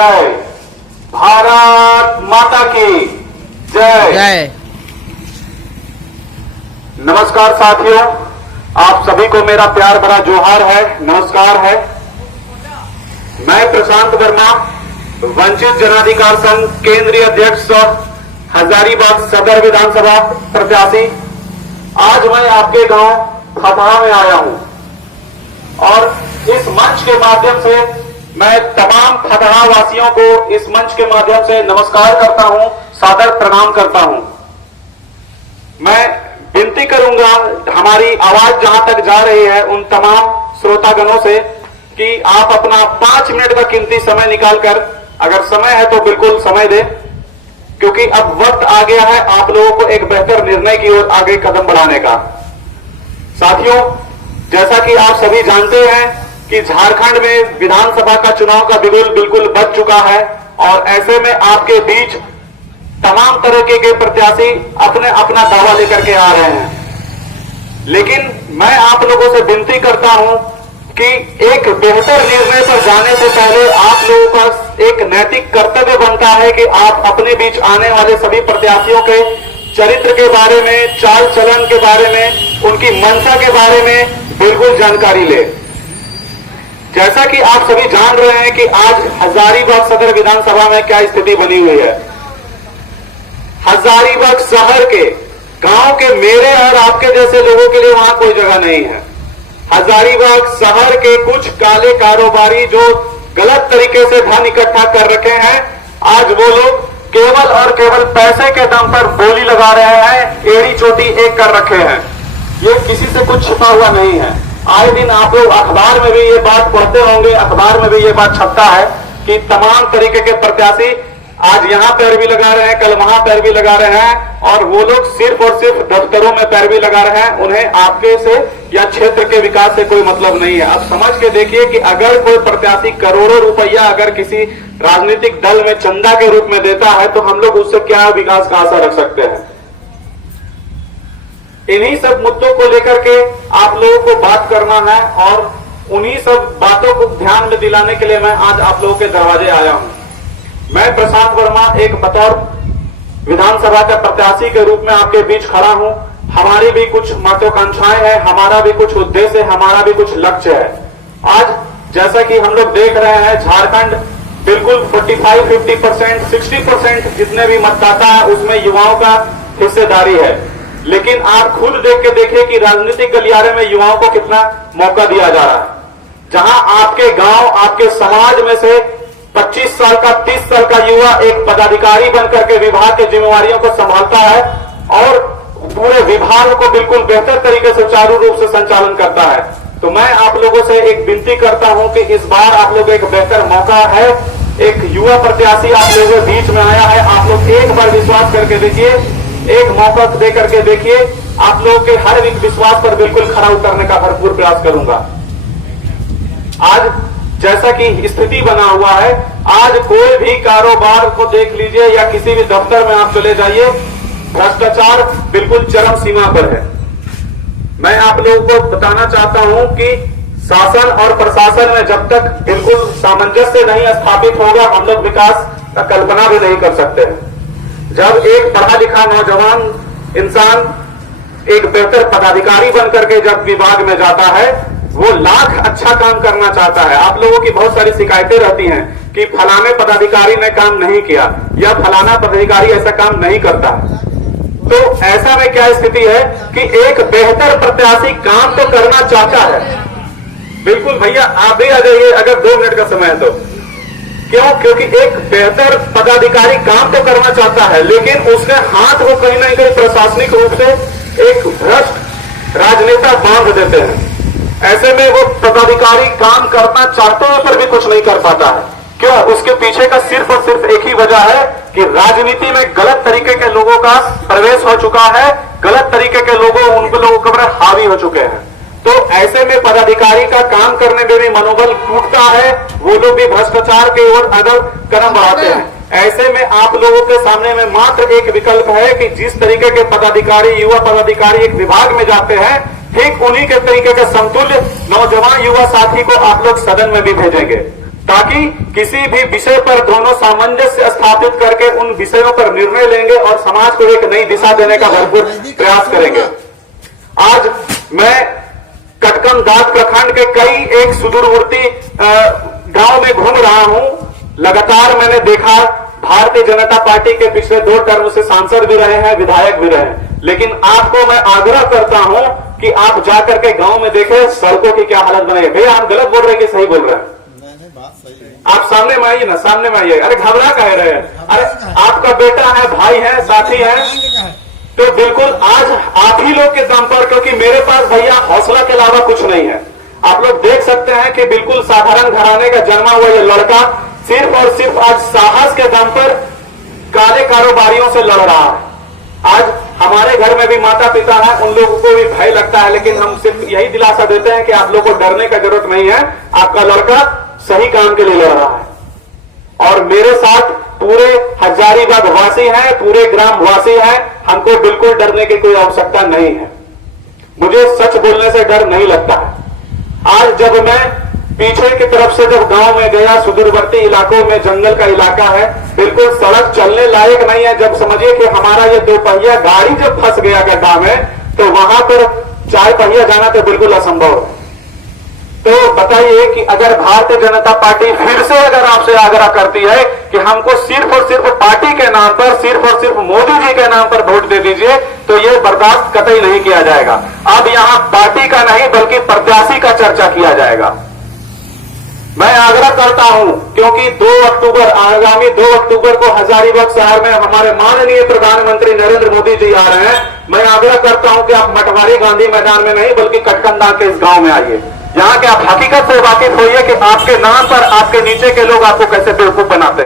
जय। भारत माता की जय। जय। नमस्कार साथियों, आप सभी को मेरा प्यार भरा जोहार है, नमस्कार है। मैं प्रशांत वर्मा, वंचित जनाधिकार संघ केंद्रीय अध्यक्ष, हजारीबाग सदर विधानसभा प्रत्याशी। आज मैं आपके गांव फतहा में आया हूं और इस मंच के माध्यम से मैं तमाम फतहा वासियों को इस मंच के माध्यम से नमस्कार करता हूं, सादर प्रणाम करता हूं। मैं विनती करूंगा हमारी आवाज जहां तक जा रही है उन तमाम श्रोतागणों से कि आप अपना 5 मिनट का कीमती समय निकालकर, अगर समय है तो बिल्कुल समय दें, क्योंकि अब वक्त आ गया है आप लोगों को एक बेहतर निर्णय की ओर आगे कदम बढ़ाने का। साथियों, जैसा कि आप सभी जानते हैं कि झारखंड में विधानसभा का चुनाव का बिगुल बिल्कुल बज चुका है और ऐसे में आपके बीच तमाम तरह के प्रत्याशी अपने अपना दावा लेकर के आ रहे हैं। लेकिन मैं आप लोगों से विनती करता हूं कि एक बेहतर निर्णय पर जाने से पहले आप लोगों का एक नैतिक कर्तव्य बनता है कि आप अपने बीच आने वाले सभी प्रत्याशियों के चरित्र के बारे में, चाल चलन के बारे में, उनकी मंशा के बारे में बिल्कुल जानकारी ले। जैसा कि आप सभी जान रहे हैं कि आज हजारीबाग सदर विधानसभा में क्या स्थिति बनी हुई है। हजारीबाग शहर के गांव के मेरे और आपके जैसे लोगों के लिए वहां कोई जगह नहीं है। हजारीबाग शहर के कुछ काले कारोबारी जो गलत तरीके से धन इकट्ठा कर रखे हैं, आज वो लोग केवल और केवल पैसे के दम पर बोली लगा रहे हैं, एड़ी चोटी एक कर रखे हैं। ये किसी से कुछ छिपा हुआ नहीं है। आए दिन आप लोग अखबार में भी ये बात पढ़ते होंगे, अखबार में भी ये बात छपता है कि तमाम तरीके के प्रत्याशी आज यहां पैरवी लगा रहे हैं, कल वहां पैरवी लगा रहे हैं और वो लोग सिर्फ और सिर्फ दफ्तरों में पैरवी लगा रहे हैं। उन्हें आपके से या क्षेत्र के विकास से कोई मतलब नहीं है। अब समझ के देखिए कि अगर कोई प्रत्याशी करोड़ों रुपया अगर किसी राजनीतिक दल में चंदा के रूप में देता है तो हम लोग उससे क्या विकास का आशा रख सकते हैं। इन्हीं सब मुद्दों को लेकर के आप लोगों को बात करना है और उन्हीं सब बातों को ध्यान में दिलाने के लिए मैं आज आप लोगों के दरवाजे आया हूं। मैं प्रशांत वर्मा एक बतौर विधानसभा का प्रत्याशी के रूप में आपके बीच खड़ा हूं। हमारी भी कुछ महत्वाकांक्षाएं हैं, हमारा भी कुछ उद्देश्य है, हमारा भी कुछ लक्ष्य है। आज जैसा कि हम लोग देख रहे हैं झारखंड बिल्कुल 45-50%, 60% जितने भी मतदाता है उसमें युवाओं का हिस्सेदारी है। लेकिन आप खुद देख के देखिए कि राजनीतिक गलियारे में युवाओं को कितना मौका दिया जा रहा है। जहां आपके गांव, आपके समाज में से 25 साल का, 30 साल का युवा एक पदाधिकारी बनकर के विभाग की जिम्मेवारियों को संभालता है और पूरे विभाग को बिल्कुल बेहतर तरीके से सुचारू रूप से संचालन करता है। तो मैं आप लोगों से एक विनती करता हूं कि इस बार आप लोग एक बेहतर मौका है, एक युवा प्रत्याशी आप लोगों के बीच में आया है। आप लोग एक बार विश्वास करके देखिए, एक मौका दे करके देखिए। आप लोगों के हर एक विश्वास पर बिल्कुल खरा उतरने का भरपूर प्रयास करूंगा। आज जैसा कि स्थिति बना हुआ है, आज कोई भी कारोबार को देख लीजिए या किसी भी दफ्तर में आप चले जाइए, भ्रष्टाचार बिल्कुल चरम सीमा पर है। मैं आप लोगों को बताना चाहता हूं कि शासन और प्रशासन में जब तक बिल्कुल सामंजस्य नहीं स्थापित होगा, हम लोग विकास का कल्पना भी नहीं कर सकते हैं। जब एक पढ़ा लिखा नौजवान इंसान एक बेहतर पदाधिकारी बनकर के जब विभाग में जाता है, वो लाख अच्छा काम करना चाहता है। आप लोगों की बहुत सारी शिकायतें रहती हैं कि फलाने पदाधिकारी ने काम नहीं किया या फलाना पदाधिकारी ऐसा काम नहीं करता। तो ऐसा में क्या स्थिति है कि एक बेहतर प्रत्याशी काम तो करना चाहता है। बिल्कुल भैया, आप भी आ जाइए अगर 2 मिनट का समय है तो। क्यों? क्योंकि एक बेहतर पदाधिकारी काम तो करना चाहता है, लेकिन उसके हाथ वो कहीं ना कहीं प्रशासनिक रूप से एक भ्रष्ट राजनेता बांध देते हैं। ऐसे में वो पदाधिकारी काम करना चाहते हुए पर भी कुछ नहीं कर पाता है। क्यों? उसके पीछे का सिर्फ और सिर्फ एक ही वजह है कि राजनीति में गलत तरीके के लोगों का प्रवेश हो चुका है, गलत तरीके के लोगों उन लोगों के ऊपर हावी हो चुके हैं। तो ऐसे में पदाधिकारी का काम करने में भी मनोबल टूटता है, वो लोग भी भ्रष्टाचार की ओर अगर कदम बढ़ाते हैं। ऐसे में आप लोगों के सामने में मात्र एक विकल्प है कि जिस तरीके के पदाधिकारी, युवा पदाधिकारी एक विभाग में जाते हैं, ठीक उन्हीं के तरीके के समतुल्य नौजवान युवा साथी को आप लोग सदन में भी भेजेंगे। ताकि किसी भी विषय पर दोनों सामंजस्य स्थापित करके उन विषयों पर निर्णय लेंगे और समाज को एक नई दिशा देने का भरपूर प्रयास करेंगे। आज मैं कटकम दाद प्रखंड के कई एक सुदूरवर्ती गांव में घूम रहा हूं। लगातार मैंने देखा भारतीय जनता पार्टी के पिछले 2 टर्म से सांसद भी रहे हैं, विधायक भी रहे हैं, लेकिन आपको मैं आग्रह करता हूं कि आप जाकर के गांव में देखें सड़कों की क्या हालत बनी है। भैया, आप गलत बोल रहे हैं कि सही बोल रहे हैं? बात सही है। आप सामने में आइए ना, सामने में आइए। अरे घबरा कह रहे हैं? अरे आपका बेटा है, भाई है, साथी है, तो बिल्कुल आज आप ही लोग के दम पर, क्योंकि मेरे पास भैया हौसला के अलावा कुछ नहीं है। आप लोग देख सकते हैं कि बिल्कुल साधारण घराने का जन्मा हुआ ये लड़का सिर्फ और सिर्फ आज साहस के दम पर काले कारोबारियों से लड़ रहा है। आज हमारे घर में भी माता पिता है, उन लोगों को भी भय लगता है, लेकिन हम सिर्फ यही दिलासा देते हैं कि आप लोगों को डरने का जरूरत नहीं है। आपका लड़का सही काम के लिए लड़ रहा है और मेरे साथ पूरे हजारीबाग वासी हैं, पूरे ग्राम वासी हैं। हमको बिल्कुल डरने की कोई आवश्यकता नहीं है। मुझे सच बोलने से डर नहीं लगता है। आज जब मैं पीछे की तरफ से जब गांव में गया, सुदूरवर्ती इलाकों में जंगल का इलाका है, बिल्कुल सड़क चलने लायक नहीं है। जब समझिए कि हमारा ये 2 पहिया गाड़ी जब फंस गया गड्ढा में, तो वहां पर 4 पहिया जाना तो बिल्कुल असंभव है। तो बताइए कि अगर भारतीय जनता पार्टी फिर से अगर आपसे आग्रह करती है कि हमको सिर्फ और सिर्फ पार्टी के नाम पर, सिर्फ और सिर्फ मोदी जी के नाम पर वोट दे दीजिए, तो यह बर्दाश्त कतई नहीं किया जाएगा। अब यहां पार्टी का नहीं बल्कि प्रत्याशी का चर्चा किया जाएगा। मैं आग्रह करता हूं, क्योंकि आगामी 2 अक्टूबर को हजारीबाग शहर में हमारे माननीय प्रधानमंत्री नरेंद्र मोदी जी आ रहे हैं। मैं आग्रह करता हूं कि आप मटवारी गांधी मैदान में नहीं बल्कि कटकमदाग के इस गांव में आइए। यहाँ के आप हकीकत से वाकिफ होइए कि आपके नाम पर आपके नीचे के लोग आपको कैसे बेवकूफ बनाते हैं।